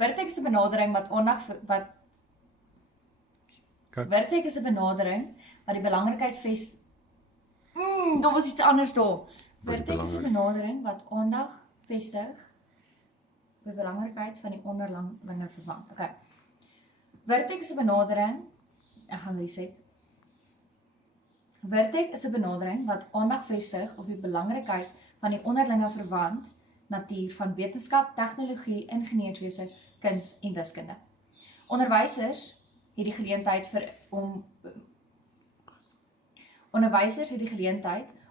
Vertek is 'n benadering wat Vertek is 'n benadering wat die belangrikheid daar was iets anders daar. Vertek is 'n benadering wat aandag vestig op die belangrikheid van die onderlinge verband. Okay. Vertek is 'n benadering, ek gaan reset. Vertek is 'n benadering wat aandag vestig op die belangrikheid van die onderlinge verband, natuur van wetenskap, tegnologie, ingenieurswese, kuns en wiskunde. Onderwysers het die geleentheid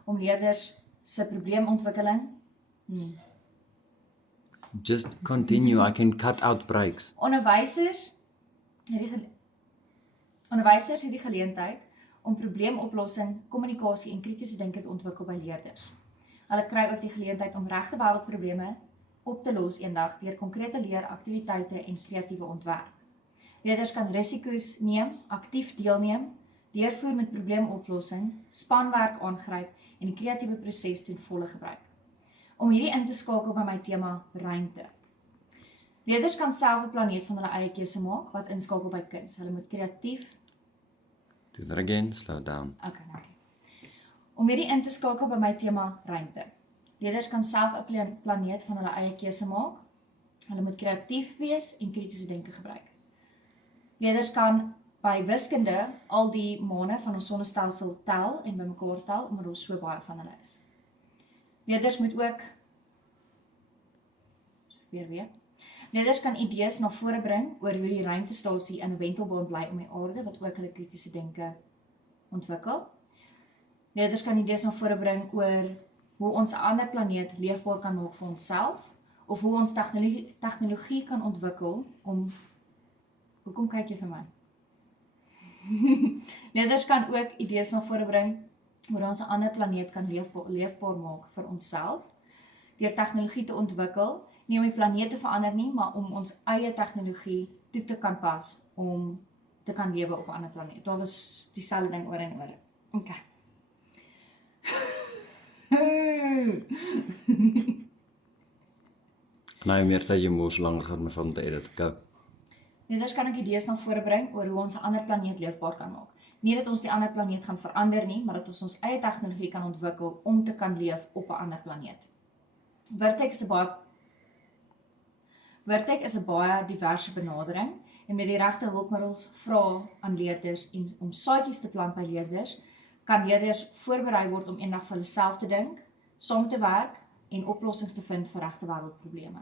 om leerders se probleemontwikkeling. Just continue, I can cut out breaks. Onderwysers het die geleentheid om probleemoplossing, kommunikasie en kritiese denke te ontwikkel by leerders. Hulle kry ook die geleentheid om regte wêreldprobleme op te los eendag deur konkrete leeraktiwiteite en kreatiewe ontwerp. Leerders kan risiko's neem, aktief deelneem, deurvoer met probleemoplossing, spanwerk aangryp en die kreatiewe proses ten volle gebruik. Om hierdie in te skakel by my tema ruimte. Leerders kan self 'n planeet van hulle eie keuse maak wat inskakel by kuns. Hulle moet kreatief. Do that again, slow down. Okay, dankie. Om hierdie in te skakel by my tema ruimte. Leerders kan self 'n planeet van hulle eie keuse maak. Hulle moet kreatief wees en kritiese denke gebruik. Leerders kan by wiskunde al die maane van ons sonnestelsel tel en bymekaar tel omdat daar so baie van hulle is. Leerders moet ook Leerders kan idees na vore bring oor hoe die ruimtestasie in 'n wentelbaan bly om die aarde wat ook hulle kritiese denke ontwikkel. Leerders kan idees na vore bring oor hoe ons 'n ander planeet leefbaar kan maak vir onsself of hoe ons tegnologie kan ontwikkel om. Hoekom kyk jy vir my? Leerders kan ook idees na vore bring hoe ons 'n ander planeet kan leefbaar maak vir onsself deur tegnologie te ontwikkel, nie om die planeet te verander nie, maar om ons eie tegnologie toe te kan pas om te kan lewe op 'n ander planeet. Daar was dieselfde ding oor en oor. Okay. Nou meer dat jy moes langer gaan met van te edit. Go. Leerders kan ook idees na vore bring oor hoe ons 'n ander planeet leefbaar kan maak. Nie dat ons die ander planeet gaan verander nie, maar dat ons eie tegnologie kan ontwikkel om te kan leef op 'n ander planeet. Vertek is 'n baie diverse benadering en met die regte hulpmiddels vra aan leerders en om saadjies te plant by leerders, kan leerders voorberei word om eendag vir hulle self te dink, saam te werk en oplossings te vind vir regte wêreldprobleme.